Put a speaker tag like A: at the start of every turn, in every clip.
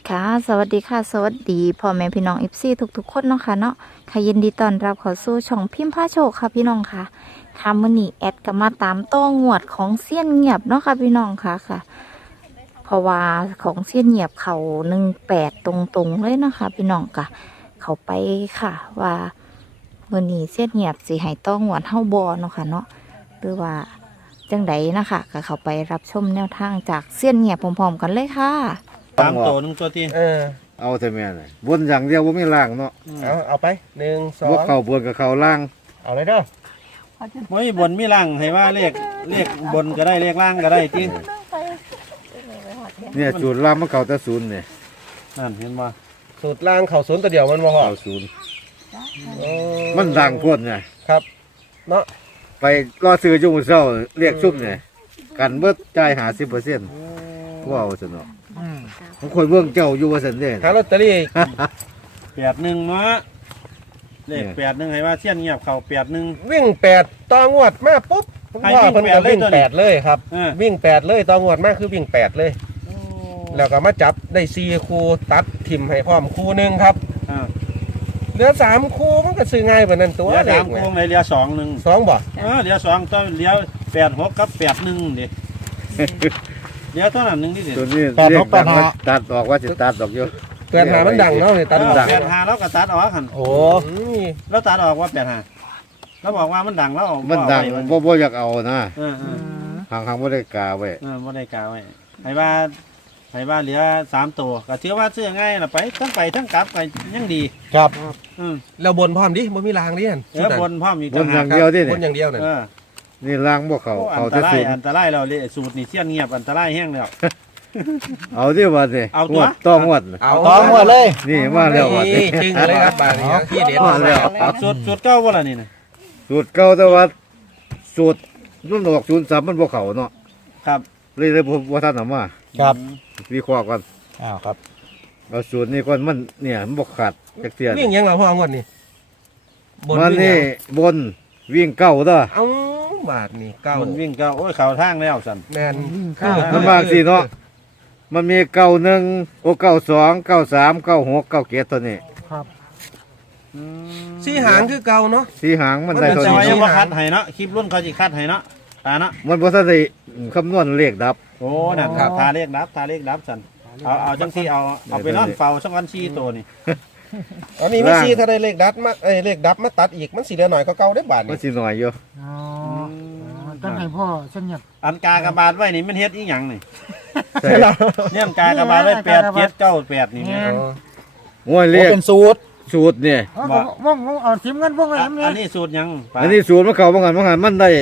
A: ค่ะสวัสดีค่ะสวัสดีพ่อแม่พี่น้องFCทุกๆคนเนาะค่ะเนาะค่ะยินดีต้อนรับเข้าสู่ช่องพิมพ์ผ้าโชคค่ะพี่น้องค่ะค่ะมื้อนี้แอดก็มาตามต่องวดของเซียนเงียบเนาะค่ะพี่น้องค่ะเพราะว่าของเซียนเงียบเขา18ตรงๆเลยเนาะค่ะพี่น้องค่ะเขาไปค่ะว่ามื้อนี้เซียนเงียบสิให้ต่องวดเฮาบ่เนาะค่ะเนาะหรือว่าจังใดนะคะก็เข้าไปรับชมแนวทางจากเซียนเงียบพร้อมๆกันเลยค่ะ
B: สามตัวหนึ่งตัวที่
C: เอาแต่แม่น่ะบนอย่างเดียวบ่มีล่างเนาะ
D: เอาไปหนึ่งสอ
C: บ่
D: ง
C: เข้าบนกับเข้าล่าง
D: เอาเลยเด้อ
B: ไม่บนมีล่างให้ว่าเลขบนก็ได้เลขล่างก็ได้จริง
C: เนี่ยสูตรล่างมันเข้าแต่ศูนย์เนี่ย
B: นั่นเห็นบ่
D: สูตรล่างเข่าศูนย์ตัวเดียวมันบ่พอ
C: เข้าศูนย์มันดังโพดไง
D: ครับเนาะ
C: ไปรอซื้อจุ่มอเช้าเรียกซุ่มเนี่ยกันเบิดจ่าย50%ว้าวซั่นเนาะบางคนเบิ่งเจ้าอยู่ว่าซั่นเด้
D: หาลอตเตอรี่
B: 81เนาะเลข81ให้ว่าเสี้ยนเงียบเขา81
D: วิ่งแปดต่องวดมาปุ๊บ
B: ให้
D: พ่อ
B: วิ่ง
D: เพิ่นก็
B: แปดเลย
D: วิ่ง
B: ตัวนี้
D: แปดเลยครับ
B: วิ่ง
D: วิ่งแปดเลยต่องวดมาคือวิ่งแปดเลย แล้วก็มาจับได้สี่คู่ตัดทิมให้พร้อมคู่หนึ่งครับ
B: อ่า
D: เหลือสามคู่มันก็ซื้อง่ายกว่านั้นตัว
B: เหลือ
D: เด็
B: สาก ม
D: เนี่
B: โค้
D: ย
B: งในเหลือ2นึง
D: สองบ่
B: เหลือ2ตัวเหลือ86กับ81ดิเหลือตัวนั้นนึงดิสิ
C: ตัวนี้เรียกดังว่าตัดออกว่าสิตัดออกอยู่
D: เกิดหามันดังเนาะนี่ตัดมันดัง
B: 85แล้วก็ตัดออกหั่น
D: โอ้
B: แล้วตัดออกว่า85แล้วบอกว่ามันดังแล้ว
C: มันดัง
B: เอาไว้
C: บ่อยากเอานะ
B: เออ
C: ทางบ่ได้กาไว้
B: บ่ได้กาไว้ให้ว่าเหลือ3ตัวก็ถือว่าซื้อง่ายล่ะไปทั้งกลับก็ยังดี
D: ครับ
B: อืม
D: แล้วบนพร้อมดิบ่มีรางดิหั่น
B: บนพร้อมอีก
C: บนอย่างเดียวดิ
D: บ
C: เนี่ย
D: นอย่างเดียวนั่น
C: นี่ล่างบ่เข้า
B: อั
C: เอา
B: นต
C: แต่
B: รา
C: ศู
B: ย
C: นย์
B: อันตรายเราเลยสูตรนี่เสี้ยนเงียบอันตรายแห้งแล้ว
C: เอาที่ว่านี่
B: เอาตัว
C: งวดต้องงวดน่ะ
D: เอา
E: ต่อหมดเลย
C: นี่มาแล้วว่า
D: นี่
C: นี่
D: จริงเลยครับบาทนี้ที่เด็ด
C: มาแล้ว
B: สูตรเก้าว่าล่ะนี่นะ
C: สูตรเก่าแต่ว่าสูตรรุ่นออก03มันบ่เข้าเนาะ
B: ครับ
C: เลยบ่ทันเอามา
E: ครับ
C: วิเคราะห์ก่อน
E: อ้าวครับ
C: เอาสูตรนี้ก่อนมันเนี่ยมันบ่ขาดจักเทื่อ
D: วิ่งยังเราพ่องวดนี่บน
C: มัน
D: วิ่ง
C: นี่
D: ยัง
C: บนวิ่งเก้าเด้อ
D: เอาบาทนี่เก้า
B: มันวิ่งเก้าโอ้ยเข่าทางแล้วสัน
D: แมน
C: มันมากสิเนาะมันมี91โอ้92 93 96 97ตัวนี้
D: สี่หางคือเก่าเนาะ
C: สีหางมันได้
B: มัน
C: ตัว
B: จะ
C: นี้
B: ว่า
D: สี่
B: ยังว่า
D: หาง
B: คัดให้เนาะคลิปรุ่นเขาจะคัดให้เนาะตาเนาะ
C: มันบ่ทันได้คำนวณเลขดับ
B: โอ้นั่นทาเลขดับสันเอาจังที่เอาไปนอนเฝ้าสักวันชีตัวนี่
D: อันนี้มีสี่ถ้าได้เลขดับมาเลขดับมาตัดอีกมันสีเหลือหน่อยก็เก่าได้บาท
C: มัน
D: นี่
C: สิหน่อยอยู่
E: อ๋อต้องให้พ่อเส้นหยับ
B: อันกากระบาดไว้นี่มันเฮ็ดอีหยังนี่
C: ใช่
B: เนี่ยกากระบาดไว้8 7 9 8นี่ไง
C: โอ้ยเลข
E: เป็นสูตร
C: สูตรเนี่ย
E: ว่องเอาทีมกันว่องอะไร
B: อันนี้สูตรยัง
C: อันนี้สูตรมันเข้าบ่หันมันได้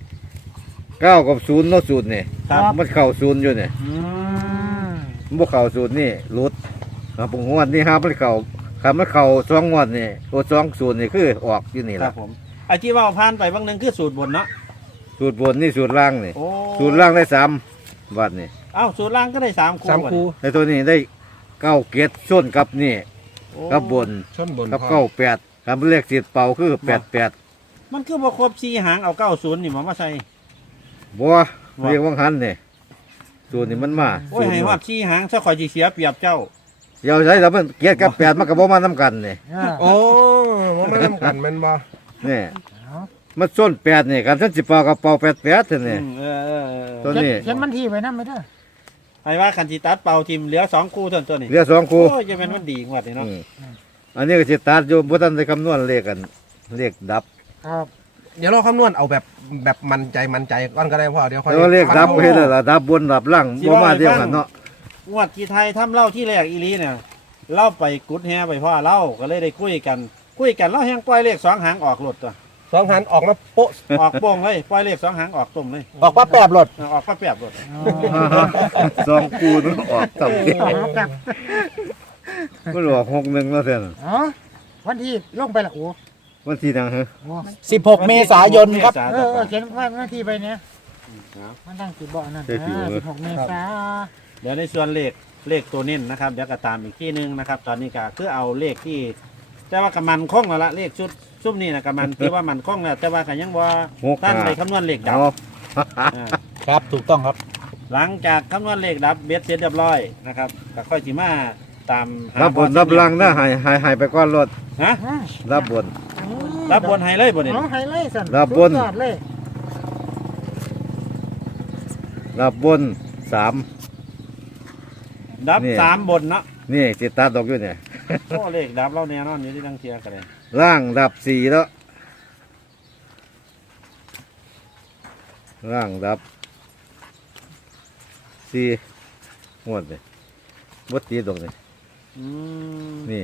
C: 9กับ0เนาะสูตรนี่
B: ครับ
C: มันเข้า0อยู่เนี่ย
B: อืม
C: มันบ่เข้าสูตรนี่หลุดครับงวดนี้ครับมันเข้าครับมันเข้า2งวดนี่โอ้2สูตรนี่คือออกอยู่นี่
B: ครั
C: ล่ะ
B: บผมไอ้ที่ว่าผ่านไปบางนึงคือสูตรบนเนาะ
C: สูตรบนนี่สูตรล่างนี่
B: โอ้
C: สูตรล่างได้3วัดนี่
B: เอ้าสูตรล่างก็ได้3คู่
D: สามคู
C: ในตัวนี้ได้9เกตส้นกับนี่
B: โอ้
C: กับบน
D: ชนบน
C: กับ
D: พ่อ
C: 98ครับเลขสิทธิ์เป่าคือ88
B: มันคือบ่ครบ4หางเอา90นี่มาใส่
C: บัวเรียกว่างหันนี่สูตรนี่มันมา
B: โอ้ยให้ฮอด4หางซะข่อยสิเสียเปรียบเจ้า
C: เดี๋ยวใช้แล้วมันเกตกับ8มันก็บ่มานํกันนี่
D: โอ้ว่ามันนำกันแมันบ่
C: นี่มันส้น8นี่กันส้นสิเป่ากับเป่า88ซั่นนี่ ตัวนี้
E: เขียนมันที่ไว้นั่นไม่ได้
B: ให้ว่าคันสิตัดเป่าทิมเหลือ2คู่เท่านั้นตัวนี้
C: เหลือ2คู่
B: โอ้ยจะเป็นมันดีกว่านี่เนาะ
C: อืมอันนี้ก็สิตัดอยู่บ่ทันได้คำนวณเลขกันเลขดับ
E: ครับ
D: เดี๋ยวเราคำนวณเอาแบบมั่นใจก่อนก็ได้พ่อเดี๋ยวค่อย
C: แล้วเลขดับเฮ็ดแล้วล่ะดับบนดับล่างบ่มาเดียวกันเนาะ
B: งวดที่ไทยทำเล่าที่แรกอีหลีเนี่ยเล่าไปกุดแฮไปพ่อเล่าก็เลยได้คุยกันเล่าแฮงปล่อยเลข2หางออกรถตัว
D: สองหันออกมาโป๊ะ
B: ออกโป่งเลยปล่อยเลข2หางออกตุ่มเลย
E: ออกป้าแปบรถ
B: ออกป้าแป๊บรถ
C: สองคูนึงออกต่ำเดียว
E: แปบ
C: มันออก61แล้วแท้น่ะ
E: อ๋อวันที่ลงไปละโอ้
C: วันที่นังฮะ
E: โห
F: 16 เมษายนครับ
E: เขียนวันที่ไปเนี่ยมันตั้งกี่เบาะนั่น16 เมษา
B: เดี๋ยวในส่วนเลขตัวเน้นนะครับเดี๋ยวก็ตามอีกที่นึงนะครับ ตอนนี้ก็คือเอาเลขที่แต่ว่ากำมันคงแล้วละเลขชุดซุ่มนี่นะกำมันที่ว่ามันคงแล้วแต่ว่าก็ยังว่าตั้งไปคำนวณเลขดับ
C: เอา
B: อ่า
F: ครับถูกต้องครับ
B: หลังจากคำนวณเลขดับเบ็ดเสร็จเรียบร้อยนะครับก็ค่อยสิมาตามหา
C: รับบนรับลังนะหายไปก้อนรถ
B: ฮะ
C: รับบน
B: รับบนให้เลยบ่นี่
E: น้องไฮไลท์สัน
C: รับบน
E: สุดยอดเลย
C: รับบนสาม
B: ดับ
C: นี่
B: 3บนเนาะ
C: นี่สิตาตกอยู่เนี่ย
B: โอ้เลขดับเราแน่นอนอยู่ที่ตั้งเทียกันเลย
C: ล่างดับสี่แล้วล่างดับสี่หมดเลยบดตีตกเลย
B: อืม
C: นี่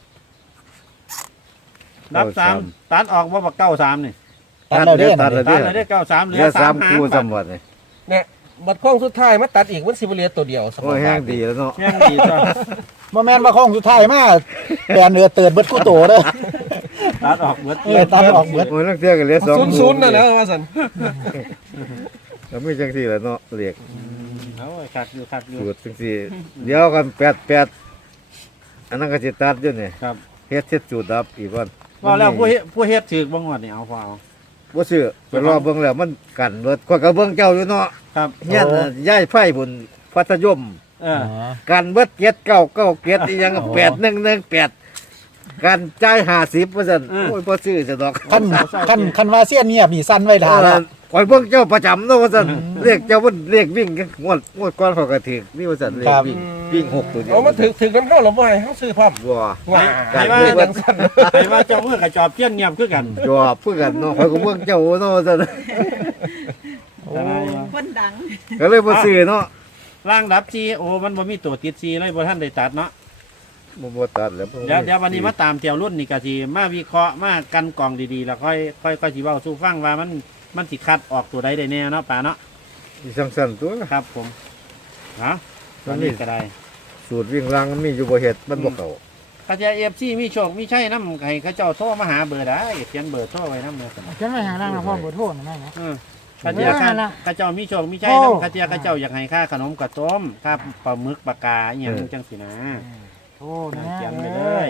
B: ดับ
C: เก้า
B: 3
C: สาม
B: ตัดออกบ่บัก93นี่
F: ตัดเราได้
C: ตัด
F: นะ
C: เลย
B: ตัดเลยได้93เหลื
C: เหลื
B: อ
C: อสาม
B: 3หาง
C: คู่
B: บัด
C: สมบัติเลย
D: เนี่ยบัดโค้งสุดท้ายมาตัดอีกมันสิบเหลือตัวเดียวสม
C: โอ้ยแห้งดีแล้วเนาะ
B: ยังดีจ้ะ
F: โมแมนมาของสุดท้ายมาแปลนเรือเตือนเบิดกู้โตเด้อ
B: ตัดออกเบิด
F: เออตัดออกเบิด
C: โอ้ยนักเที่ยวกันเหลือสอง
D: ศูนย์นั่นแหละว่าสัน
C: แล้วไม่จังสี่แล้วเนาะเรียก
B: เอาไว้คักอยู่คักอยู่
C: สูตรจังสี่เดี๋ยวกัน8อันนั้นก็สิตัดอยู่เนี่ย
B: ครับ
C: เฮ็ดเช็ดสูตรดับอีกวัน
B: ว่าแล้วผู้เฮ็ดถือบ่งวดนี่เอาพอเอา
C: บ่ซื้อไปรอเบิ่งแล้วมันกันเบิดข้อยก็เบิ่งเจ้าอยู่เนาะ
B: ครับ
C: เฮียนย้ายไฟบุญพัทยม
B: เออ
C: กันเบิด799อีหยังก็8118กันจ่าย50ว่าซั่นโอ้ยบ่ซื้อซะดอก
F: คันว่าเสี้ยนเงียบนี่สั้นไว้ทาแล้ว
C: ข่อยเบิ่งเจ้าประจำเนาะว่าซั่นเรียกเจ้ามันเรียกวิ่งงวดก่อนเขาก็ถึกนี่ว่าซั่นเรียกวิ่ง6ตัวเดียว
D: เอามาถึงน้ำเข้าหรือไม่ให้เขาซื้อพร้อม
C: บ่
D: ว่า
B: ใครว่าใครว่าเจ้ามือกับจอบเพี้ยนเงียบคือกัน
C: จอบเพื่อกันเนาะข่อยก็เบิ่งเจ้าเนาะว่าซั่น
G: คนดัง
C: ก็เลยบ่ซื้อเนาะ
B: ร่างดับซีโอ้มันบ่มีตัวติดซีเลยบ่ท่านได้ตัดเนาะ
C: บ่ตัดแล้ว
B: เดี๋ยววันนี้มาตามเที่ยวรุ่นนี่ก็สิมาวิเคราะห์มากันกรองดีๆแล้วค่อยสิเว้าสู่ฟังว่ามันสิคัดออกตัวใดได้แน่เนาะป่าเนาะ
C: สิสั่นๆตัว
B: ครับผมฮะตอนนี้ก็ได้
C: สูตรวิ่งลังมันมีอยู่บ่เฮ็ดมันบ่เข้า
B: ถ้าจะ FC มีโชคมีชัยนำให้เขาเจ้าโทรมาหาเบอร์ได้เขียนเบอร์โทรไว้นำเด้อ
E: ฉันไม่หาร่างนะพ่อเบอร์โทษนะแม่นะ
B: ข้าเจ้าข้าเจ้ามีโชคมีชัย
E: โอ้
B: นำข้าเจ้าอยากให้ค่าขนมกระต้มค่าปลาหมึกปลากาอหย่างจังสินะ
E: โอ้นะ
B: เขียนไปเลย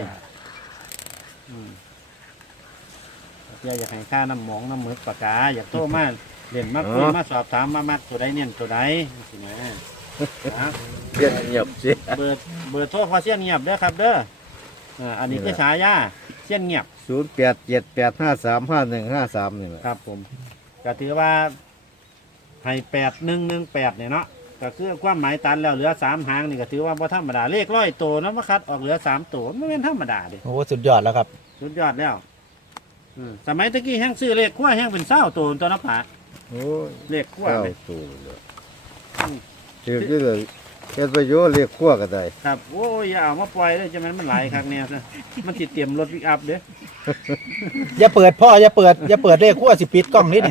B: เจ้าอยากให้ค่าน้ำหมองน้ำหมึกปลากาอยากโทรมาเล่นมาคุยมาสอบถามมามัดตัวใดเนี่ยตัวใดจังสินะนะ
C: เรียนเงียบสิ
B: เบอร์โทรพอเสี้ยนเงียบเด้อครับเด้ออันนี้คือฉายาเสี้ยนเงียบ
C: 0878535153นี่แหละ
B: ครับผมก็ถือว่าให้8118เนี่ยเนาะก็คือความหมายตันแล้วเหลือ3หางนี่ก็ถือว่าบ่ธรรมดาเลข100ตัวเนาะมาคัดออกเหลือ3ตัวมันเป็นธรรมดาดิ
F: โอ้สุดยอดแล้วครับ
B: สุดยอดแล้วสมัยตะกี้แห้งซื้อเลขขั้วแห้งเป็น20ตัวตัวนับผา
C: โอ้ย
B: เลขขั้ว
C: เก้า
B: เลย
C: ตัวเลยถืออยู่เลยเฮ็ดประโยชน์เรียกขั้วก็ได้
B: ครับโอ้ยอย่าเอามาปล่อยเลยจะมันหลายครั้งเนี่ยมันสิเตรียมรถปิกอัพเด้อ
F: อย่าเปิดพ่ออย่าเปิดเลขขั้วสิปิดกล้องนิดนี่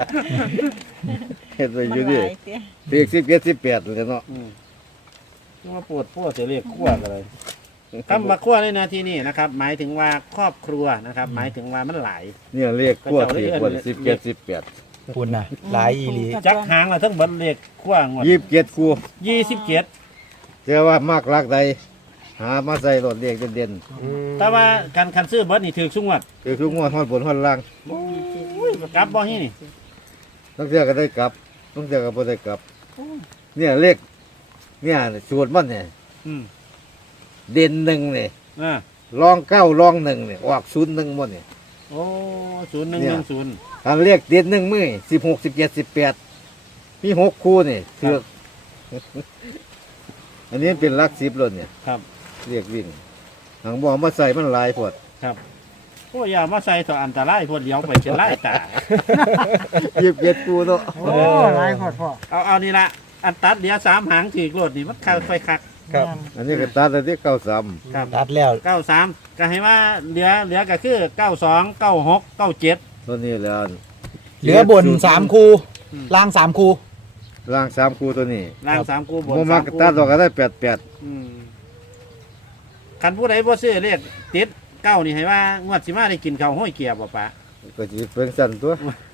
C: เฮ็ดประ
G: มัน
C: โยชน์
G: ห
C: ดิ
G: ลายเสีย
C: เรียก17 18เลยเนาะ
B: มาปวดพวกจะเลขขั้วกันเลยคำว่าขั้วในนาทีนี้นะครับ หมายถึงว่าครอบครัวนะครับ หมายถึงว่ามันหลาย
C: เนี่ยเรียกขั้วถือคน17
F: คุณนะหลายอีหลี
B: จักหางละทั้งเบัดเลขขั้วงวด
C: 18 27คู่
B: 27
C: แต่ว่ามากรักใดหามาใส่รถเรียกเด่น
B: แต่ว่าการคันซื้อเบิดนี่ถือชุงวด
C: ๆคือทุกงวดฮอดบนฮอดล่าง
B: กลับบ่ฮี่นี่
C: ต้องเทื่อก็ได้กลับต้องเทื่อก็บ่ได้กลับ เนี่ยเลขเนี่ยสูตรมันเนี่ย
B: อืม
C: เด่น1นี่
B: อ่าร
C: อง9รอง1นี่ออก01หมดนี่
B: โอ้0110
C: อันเรียกเด่น1มื้อ16 17 18มี6คู่นี่ถือกอันนี้เป็นหลัก10แล้วเนี่ย
B: ครับ
C: เรียกวิ่งหางบ่มาใส่มันหลายพด
B: โอ้ยอย่ามาใส่ต่ออันตรายพวดเลี้ยวไปเชียไล่ตา
C: 27คู่เนาะ
E: โอ้หลายขอดพ่อ
B: เอานี่ละอันตัดเดี๋ยว3หางถือรถนี่มันเข้าไฟคัก
D: ครับ
C: อันนี้ก็ตัดได้ที่93
B: ครับ
F: ตัดแล้ว
B: 93ก็ให้ว่าเหลือก็คือ92 96 97
C: ตัวนี้แหล้ว
F: เหลือบน3คูล่าง3คู
C: ล่าง3คู่ตัวนี้
B: ล่าง3กูบน
C: บ่มัก
B: 3กู
C: ตัดออกก็ได้88
B: อืมคันผู้ใดบ่ซื้อเลขติด9นี่ให้ว่างวดสิมาได้กินข้าวห้อยเกียบบ่ปะ
C: ก็สิเป็นสั่นตัว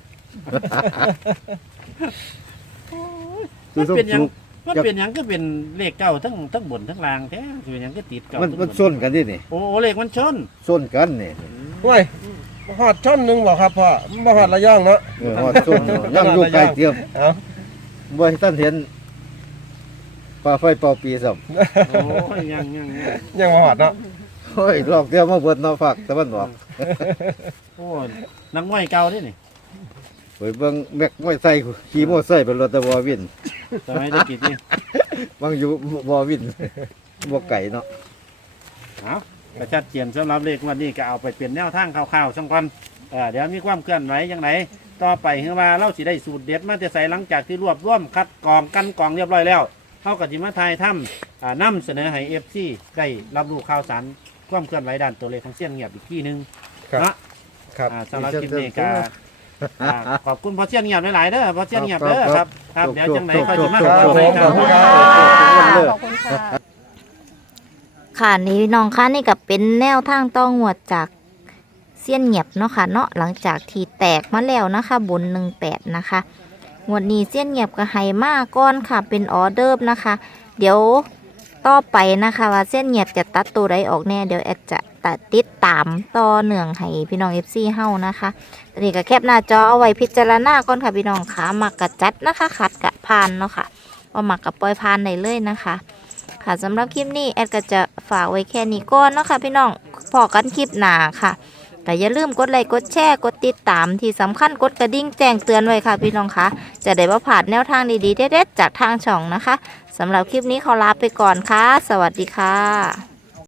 B: มันเป็นหยัง
C: สุก
B: มันเป็นหยังก็เป็นเลขเก้าทั้งบนทั้งล่างแท้คือเป็นหยังก็ติดเก้า
C: มัน
B: ทั้ง
C: มัน
B: บ
C: ส้นกันดินี่
B: โอ้เลขมันชน
C: ส้นกันนี่
D: ห้วยหอดช่อนหนึ่งบอกครับพ่อมันบ่หอดระย่องเนาะ
C: ฮอดส้นเนาะยังอยู่ไกลเตรียม
D: เอา
C: บ่ให้ท่านเห็นฟ้าไฟเป่าปีซ้ำ
B: โอ้ยยัง
D: ยังมาหอดเนาะ
C: โอ้ยลอกเดียวมาเบิดเนาะฝากตะวันออก
B: โอ้ยนักมวยเก่าเด้นี่
C: ไปเบิ่งแม็กมวยไซค์ขี่มอไซค์เป็นรถตะวอวิน
B: สมัยได้กี่ที่
C: บางอยู่วอวินบ่ไก่เนาะ
B: เอากระชัดเจียนสำหรับเลขงวันนี้ก็เอาไปเปลี่ยนแนวทางข่าวๆสังก่อนเดี๋ยวมีความเคลื่อนไหวยังไงต่อไปคือว่าเราสิได้สูตรเด็ดมาจะใส่หลังจากที่รวบรวมคัดกรองกันกรองเรียบร้อยแล้วเขากับจิมาไทยถ้ำนำเสนอให้FCได้รับรู้ข่าวสารความเคลื่อนไหวด้านตัวเลขของเสี้ยนเงียบอีกที่หนึง
D: ครับ
B: เนาะ
D: ครับ
B: สำหรับคลิปนี้ก็ขอบคุณพ่อเสี้ยนเงียบหลายๆเด้อพ่อเสี้ยนเงียบเด้อครับครับเดี๋ยวจังไหนค่อยจะมาขอบคุณครับ
A: ขอบคุณค่ะค่ะนี่น้องคะนี่ก็เป็นแนวทางต้องหวดจากเสี้ยนเงียบเนาะค่ะเนาะหลังจากที่แตกมาแล้วนะคะบน18นะคะงวดนี้เสี้ยนเงียบก็ให้มาก้อนค่ะเป็นออเดิร์ฟนะคะ เดี๋ยวต่อไปนะคะว่าเสี้ยนเงียบจะตัดตัวใดออกแน่เดี๋ยวแอดจะตัดติดตามต่อเนื่องให้พี่น้อง FC เฮานะคะตอนนี้ก็แคปหน้าจอเอาไว้พิจารณาก่อนค่ะพี่น้องค่ะมักกะจัดนะคะขัดกะพานเนาะค่ะว่ามักกะปล่อยพานได้เลยนะคะ ค่ะสำหรับคลิปนี้แอดก็จะฝากไว้แค่นี้ก่อนเนาะค่ะพี่น้องพอกันคลิปหน้าค่ะแต่อย่าลืมกดไลค์กดแชร์กดติดตามที่สำคัญกดกระดิ่งแจ้งเตือนไว้ค่ะพี่น้องคะจะได้บ่พลาดแนวทางดีๆเด็ดๆจากทางช่องนะคะสำหรับคลิปนี้ขอลาไปก่อนค่ะสวัสดีค่ะ